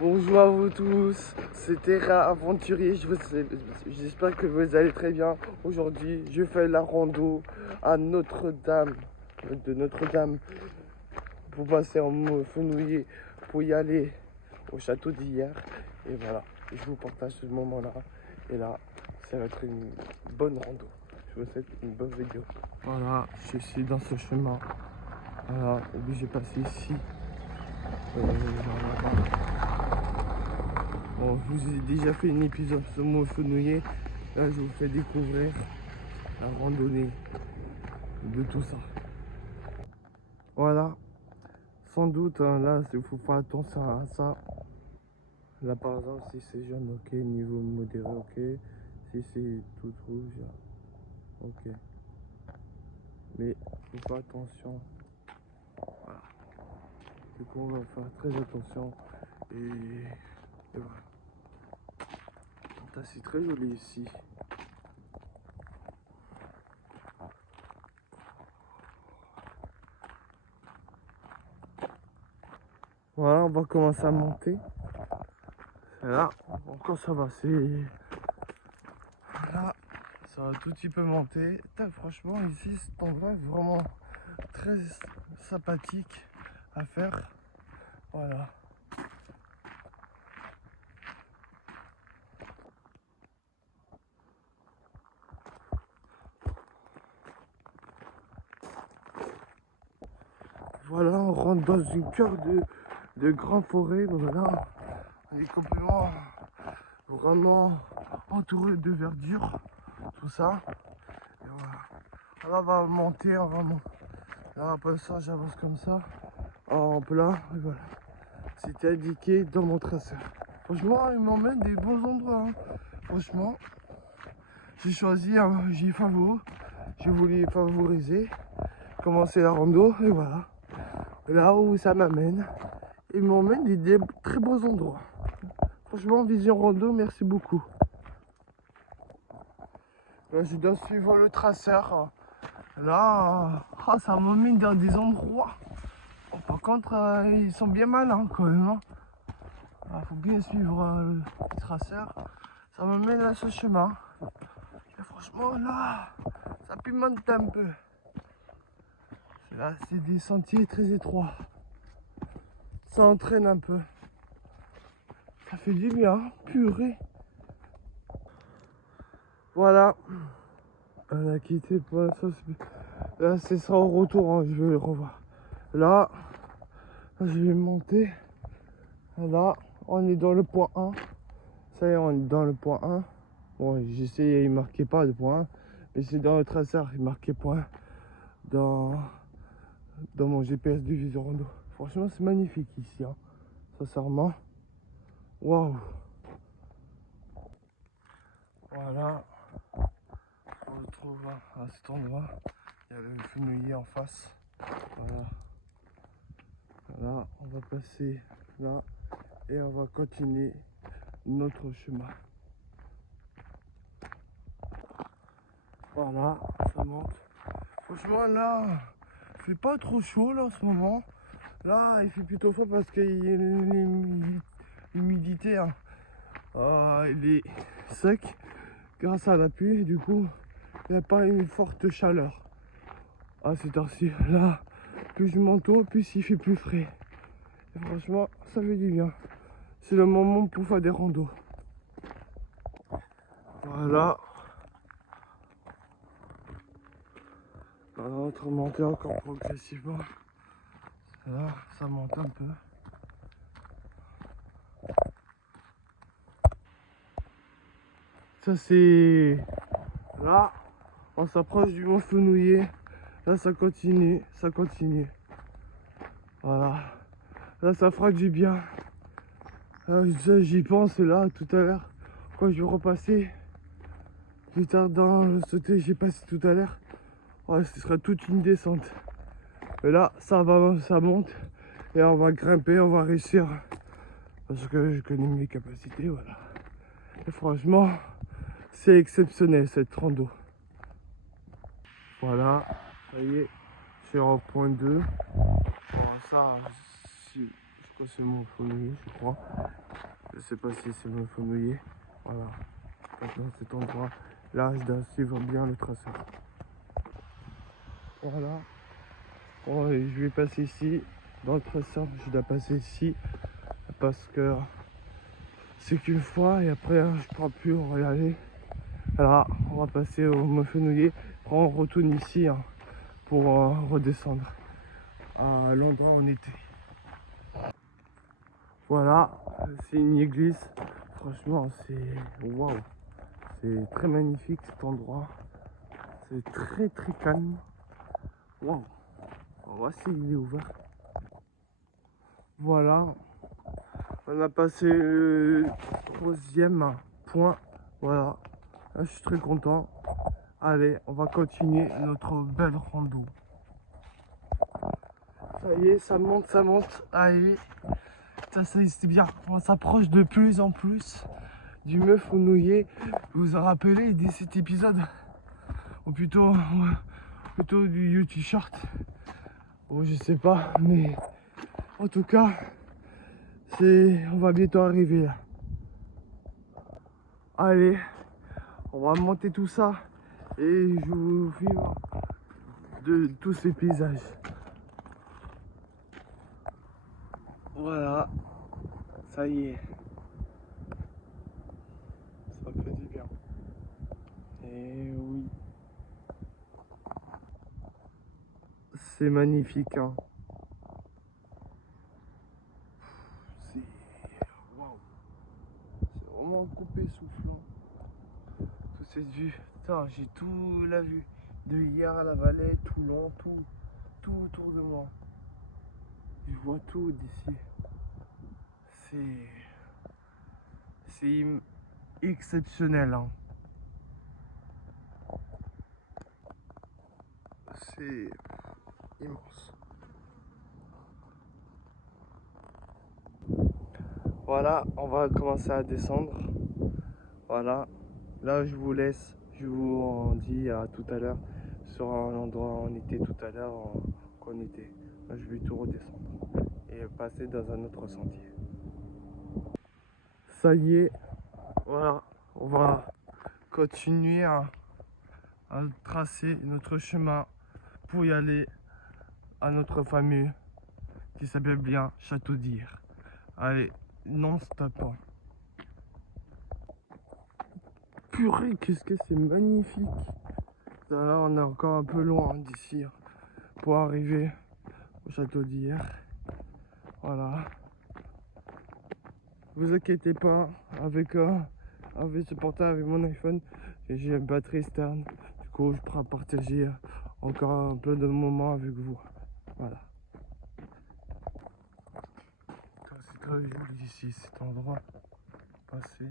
Bonjour à vous tous, c'est Terra Aventurier, j'espère que vous allez très bien. Aujourd'hui, je fais la rando à Notre-Dame, de Notre-Dame, pour passer en fenouiller, pour y aller au château d'hier. Et voilà, je vous partage ce moment-là. Et là, ça va être une bonne rando. Je vous souhaite une bonne vidéo. Voilà, je suis dans ce chemin. Voilà, obligé de passer ici. Bon, je vous ai déjà fait un épisode sur mon fenouiller. Là, je vous fais découvrir la randonnée de tout ça. Voilà. Sans doute, hein, là, il faut faire attention à ça. Là, par exemple, si c'est jaune, ok. Niveau modéré, ok. Si c'est tout rouge, ok. Mais il faut faire attention. Voilà. Du coup, on va faire très attention. Et voilà. C'est très joli ici. Voilà, on va commencer à monter. Et là, encore ça va, c'est... Là, ça va un tout petit peu monter. Putain, franchement, ici, cet endroit est vraiment très sympathique à faire. Voilà. Voilà, on rentre dans une cœur de grande forêt. Voilà, on est complètement vraiment entouré de verdure, tout ça. Et voilà. Là, on va monter, on va monter. Là, après ça, j'avance comme ça, en plat. Et voilà. C'était indiqué dans mon traceur. Franchement, il m'emmène des bons endroits. Hein. Franchement, j'ai choisi, j'ai voulu favoriser, commencer la rando, et voilà. Là où ça m'amène, il m'emmène des très beaux endroits. Franchement, Vision Rando, merci beaucoup. Là, je dois suivre le traceur. Là, ça m'emmène dans des endroits. Oh, par contre, ils sont bien malins quand même. Hein. Faut bien suivre le traceur. Ça m'amène à ce chemin. Et franchement, là, ça pimente un peu. Là, c'est des sentiers très étroits. Ça entraîne un peu. Ça fait du bien, purée. Voilà. On a quitté pour l'instant. Là, c'est ça au retour, hein, je vais le revoir. Là, je vais monter. Là, on est dans le point 1. Ça y est, on est dans le point 1. Bon, j'essayais, il marquait pas le point 1. Mais c'est dans le traceur, il marquait point dans mon GPS du Vision Rando. Franchement, c'est magnifique ici, hein. Sincèrement. Waouh. Voilà. On retrouve à cet endroit. Il y a le fenouiller en face. Voilà. Voilà, on va passer là et on va continuer notre chemin. Voilà, ça monte. Franchement là, il fait pas trop chaud là en ce moment. Là, il fait plutôt froid parce qu'il y a l'humidité. Hein. Il est sec grâce à la pluie. Du coup, il n'y a pas une forte chaleur. À cette heure-ci, là, plus je monte haut, plus il fait plus frais. Et franchement, ça fait du bien. C'est le moment pour faire des randos. Voilà. On va remonter encore progressivement. Là, ça monte un peu. Ça c'est... Là, on s'approche du mont Fenouiller. Là, ça continue, ça continue. Voilà. Là, ça fera du bien. Là, j'y pense là, tout à l'heure. Quand je vais repasser, plus tard dans le sauté, j'ai passé tout à l'heure. Ouais, ce sera toute une descente. Mais là, ça monte. Et on va grimper, on va réussir. Parce que je connais mes capacités, voilà. Et franchement, c'est exceptionnel cette rando. Voilà, ça y est, je suis en point 2. Alors ça, je crois que c'est mon premier, je crois. Je sais pas si c'est me mouillé. Voilà. Dans cet endroit, là, je dois suivre bien le traceur. Voilà. Bon, et je vais passer ici. Dans le traceur, je dois passer ici. Parce que c'est qu'une fois et après, je ne pourrai plus y aller. Alors, on va passer au Montfenouillet. Après, on retourne ici pour redescendre à l'endroit où on était. Voilà, c'est une église. Franchement, c'est waouh. C'est très magnifique cet endroit. C'est très très calme. Waouh. On va voir s'il est ouvert. Voilà. On a passé le 3e point. Voilà. Là, je suis très content. Allez, on va continuer notre belle rando. Ça y est, ça monte, ça monte. Allez. Ça y est, c'est bien. On s'approche de plus en plus du Montfenouillet. Vous vous en rappelez de cet épisode? Ou plutôt du YouTube Short. Bon, je sais pas, mais en tout cas, on va bientôt arriver là. Allez, on va monter tout ça et je vous filme de tous ces paysages. Voilà, ça y est. Ça fait du bien. Et oui. C'est magnifique, hein. C'est waouh. C'est vraiment coupé soufflant. Toute cette vue. Putain, j'ai tout la vue. De hier à la vallée, tout long, tout autour de moi. Je vois tout d'ici. C'est exceptionnel, hein. C'est immense. Voilà, on va commencer à descendre. Voilà, là je vous laisse. Je vous en dis à tout à l'heure sur l'endroit où on était tout à l'heure, qu'on était. Là, je vais tout redescendre et passer dans un autre sentier. Ça y est, voilà, on va continuer à tracer notre chemin pour y aller à notre famille qui s'appelle bien Château d'Hyères. Allez, non stop. Purée, qu'est-ce que c'est magnifique. Là, on est encore un peu loin d'ici pour arriver au Château d'Hyères. Voilà. Vous inquiétez pas, avec ce portable, avec mon iPhone, j'ai une batterie externe. Du coup, je pourrai partager encore un peu de moments avec vous. Voilà. C'est très joli ici, cet endroit. Passer.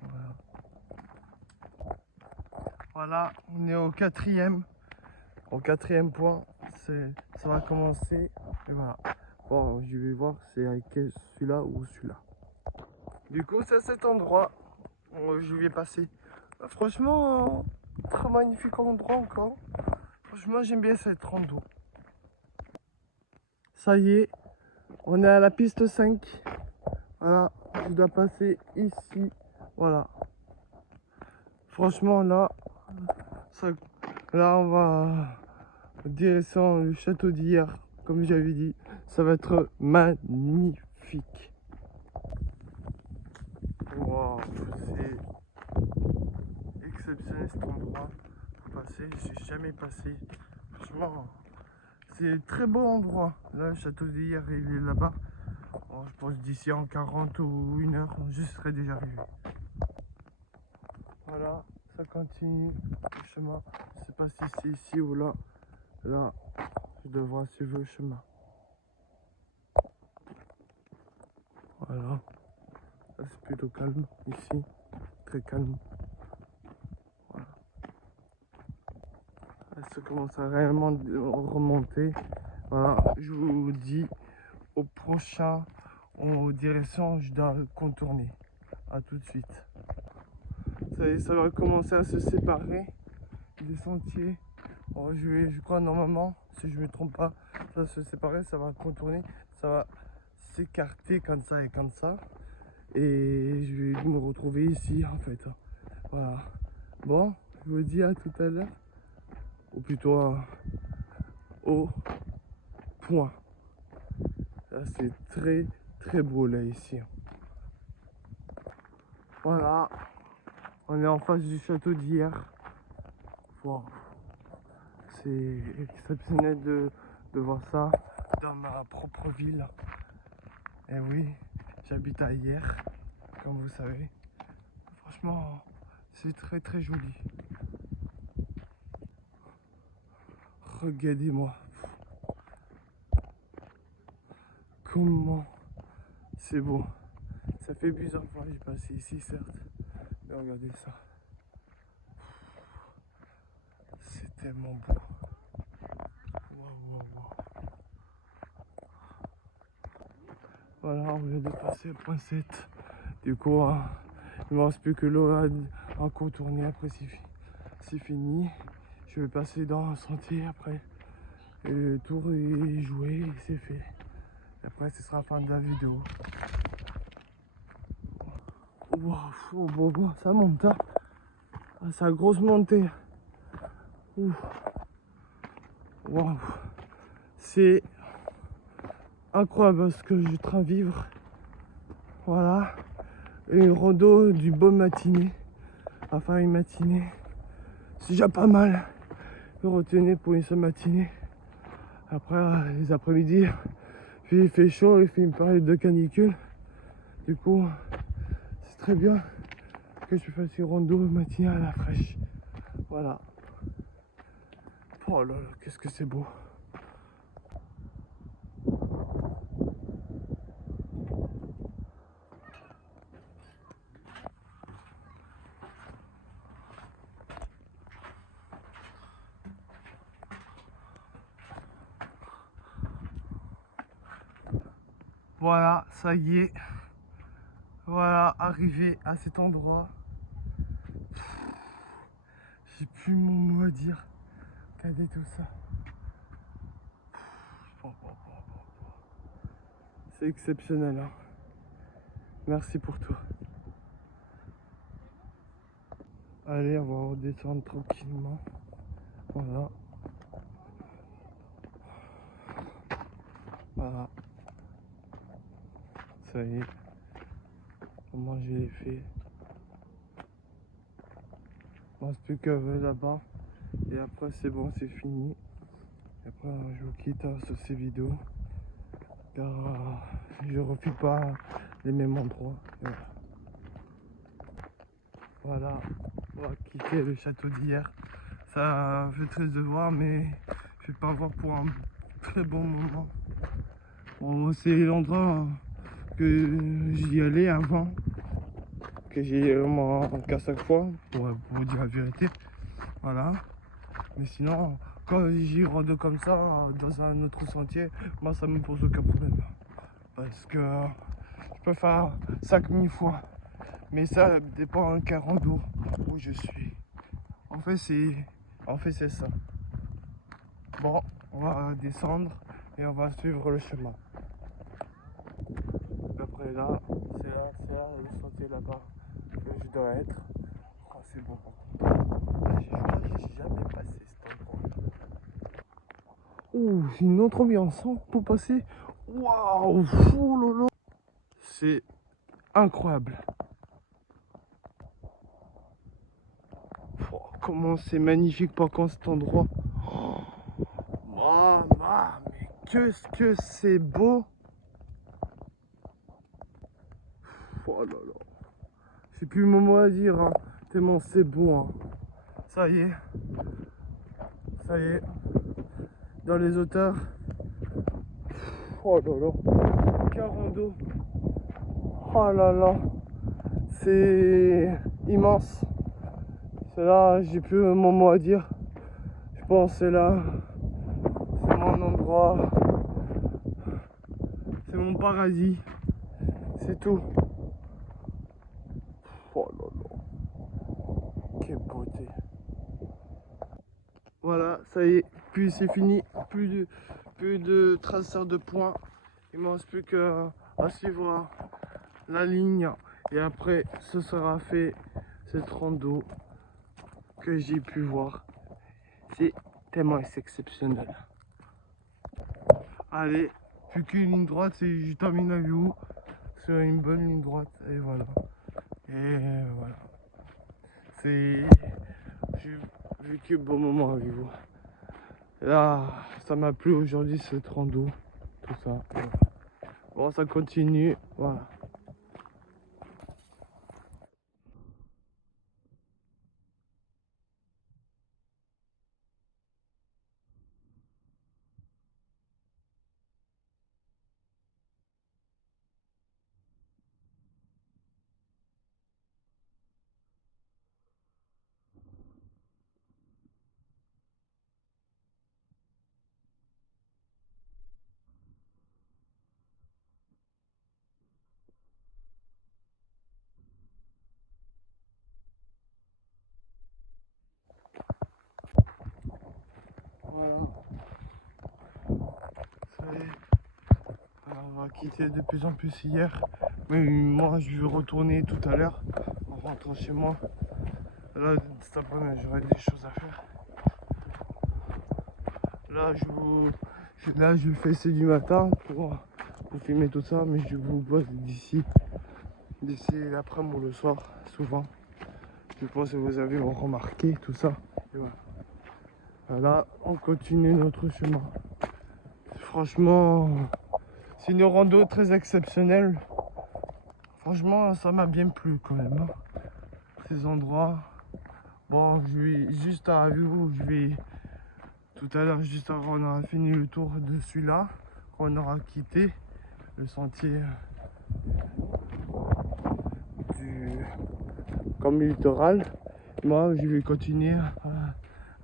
Voilà. Voilà, on est au quatrième point. Ça va commencer. Et voilà. Bon, je vais voir c'est avec celui-là ou celui-là. Du coup, c'est à cet endroit où je vais passer. Franchement, très magnifique endroit encore. Franchement, j'aime bien cette rando. Ça y est, on est à la piste 5. Voilà, je dois passer ici. Voilà. Franchement, là, on va direction le Château d'Hyères. Comme j'avais dit, ça va être magnifique. Wow, c'est exceptionnel cet endroit pour passer. J'ai jamais passé. Franchement, c'est un très beau endroit. Là, le Château d'Hyères, il est là-bas. Bon, je pense d'ici en 40 ou 1 heure, je serai déjà arrivé. Voilà, ça continue le chemin. Je sais pas si c'est ici ou là. Là, je devrais suivre le chemin. Voilà. Là, c'est plutôt calme ici. Très calme. Voilà. Là, ça commence à réellement remonter. Voilà, je vous dis au prochain en direction, je dois contourner. A tout de suite. Ça y est, ça va commencer à se séparer des sentiers. Bon, je crois normalement, si je me trompe pas, ça va se séparer, ça va contourner, ça va s'écarter comme ça et comme ça. Et je vais me retrouver ici en fait. Voilà. Bon, je vous dis à tout à l'heure. Ou plutôt au point. Là c'est très très beau là ici. Voilà. On est en face du château d'hier. Wow. C'est exceptionnel de voir ça dans ma propre ville. Et oui, j'habite à Hier, comme vous savez. Franchement, c'est très très joli. Regardez-moi. Comment c'est beau. Ça fait plusieurs fois que j'ai passé ici, certes. Mais regardez ça. C'est tellement beau. Waouh, waouh, waouh. Voilà, on vient de passer le point 7. Du coup, il ne me reste plus que l'eau à contourner. Après, c'est fini. Je vais passer dans un sentier après. Et le tour est joué et c'est fait. Et après, ce sera la fin de la vidéo. Waouh, bon, ça monte. Hein. Ah, c'est la grosse montée. Waouh. C'est incroyable ce que je train de vivre. Voilà. Et une rando du beau matinée. Enfin, une matinée. C'est déjà pas mal. Retenez pour une seule matinée. Après, les après-midi, il fait chaud, il fait une période de canicule. Du coup, c'est très bien que je fasse une rando matinée à la fraîche. Voilà. Oh là là, qu'est-ce que c'est beau. Voilà, ça y est. Voilà, arrivé à cet endroit. J'ai plus mon mot à dire. Regardez tout ça. C'est exceptionnel. Hein. Merci pour tout. Allez, on va redescendre tranquillement. Voilà. Voilà. Ça y est. Pour manger les faits. Il ne reste plus qu'à là-bas. Et après, c'est bon, c'est fini. Et après, je vous quitte sur ces vidéos. Car je ne refile pas les mêmes endroits. Voilà. On va quitter le château d'hier. Ça fait triste de voir, mais je vais pas voir pour un très bon moment. Bon, c'est l'endroit que j'y allais avant, que j'ai qu'à chaque fois, pour vous dire la vérité. Voilà. Mais sinon, quand j'y rôde comme ça, dans un autre sentier, moi ça me pose aucun problème. Parce que je peux faire 5000 fois. Mais ça dépend quel rando où je suis. En fait, c'est ça. Bon, on va descendre et on va suivre le chemin. Après là, c'est le sentier là-bas que je dois être. Oh, c'est bon. Je crois que j'ai jamais passé cet endroit. Ouh, c'est une autre ambiance hein, pour passer. Waouh, fou lolo. C'est incroyable. Oh, comment c'est magnifique par contre cet endroit. Oh, maman, mais qu'est-ce que c'est beau. Oh là là. J'ai plus mon mot à dire, hein, tellement c'est beau. Hein. Ça y est. Ça y est. Dans les hauteurs. Oh là là. 42. Oh là là. C'est immense. C'est là, j'ai plus mon mot à dire. Je pense c'est là. C'est mon endroit. C'est mon paradis. C'est tout. Oh là là. Quelle beauté. Voilà, ça y est. Puis c'est fini. Plus de traceurs de points. Il ne me reste plus qu'à à suivre la ligne et après ce sera fait cette rando que j'ai pu voir. C'est tellement exceptionnel. Allez, plus qu'une ligne droite, je termine la vue sur une bonne ligne droite et voilà. Et voilà. J'ai vécu un bon moment avec vous. Et là, ça m'a plu aujourd'hui cette rando, tout ça. Voilà. Bon, ça continue, voilà. Voilà. On va quitter de plus en plus hier. Mais moi, je vais retourner tout à l'heure en rentrant chez moi. Là, cet après-midi, j'aurai des choses à faire. Là, je fais essayer du matin pour filmer tout ça, mais je vous pose d'ici l'après-midi ou le soir, souvent. Je pense que vous avez remarqué tout ça. Et voilà. Voilà, on continue notre chemin. Franchement, c'est une rando très exceptionnelle. Franchement, ça m'a bien plu quand même. Hein. Ces endroits. Bon, je vais juste à vous, je vais tout à l'heure, juste avant on aura fini le tour de celui-là, quand on aura quitté le sentier comme littoral. Moi, je vais continuer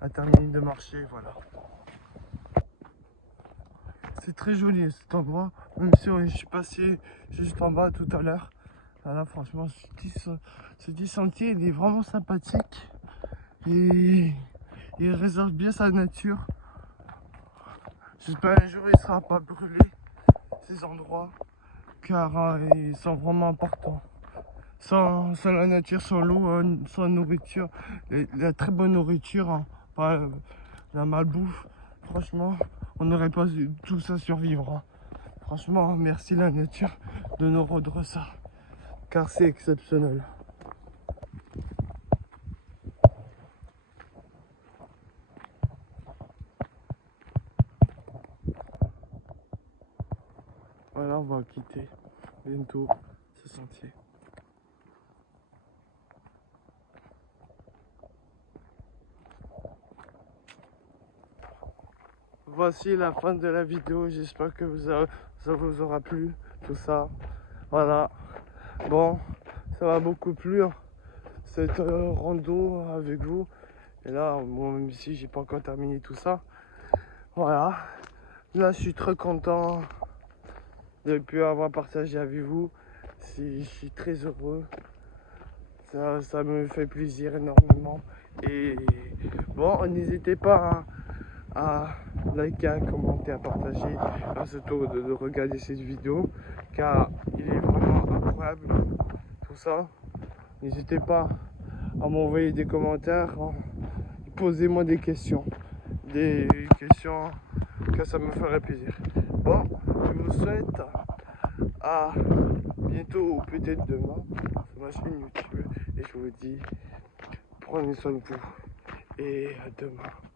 à terminer de marcher, voilà. C'est très joli cet endroit, même si je suis passé juste en bas tout à l'heure. Voilà, franchement, ce petit sentier, il est vraiment sympathique et il réserve bien sa nature. J'espère un jour il ne sera pas brûlé, ces endroits, car ils sont vraiment importants. Sans la nature, sans l'eau, sans nourriture, la très bonne nourriture, hein, pas la malbouffe, franchement, on n'aurait pas tout ça survivre. Hein. Franchement, merci la nature de nous rendre ça, car c'est exceptionnel. Voilà, on va quitter bientôt ce sentier. Voici la fin de la vidéo, j'espère que ça vous aura plu, tout ça. Voilà, bon, ça m'a beaucoup plu, hein, cette rando avec vous. Et là, moi, même si j'ai pas encore terminé tout ça, voilà. Là, je suis très content de pu avoir partagé avec vous. Je suis très heureux. Ça me fait plaisir énormément. Et bon, n'hésitez pas à liker, à commenter, à partager, à surtout de regarder cette vidéo, car il est vraiment incroyable tout ça. N'hésitez pas à m'envoyer des commentaires, hein. Posez-moi des questions, que ça me ferait plaisir. Bon, je vous souhaite à bientôt ou peut-être demain sur ma chaîne YouTube et je vous dis prenez soin de vous et à demain.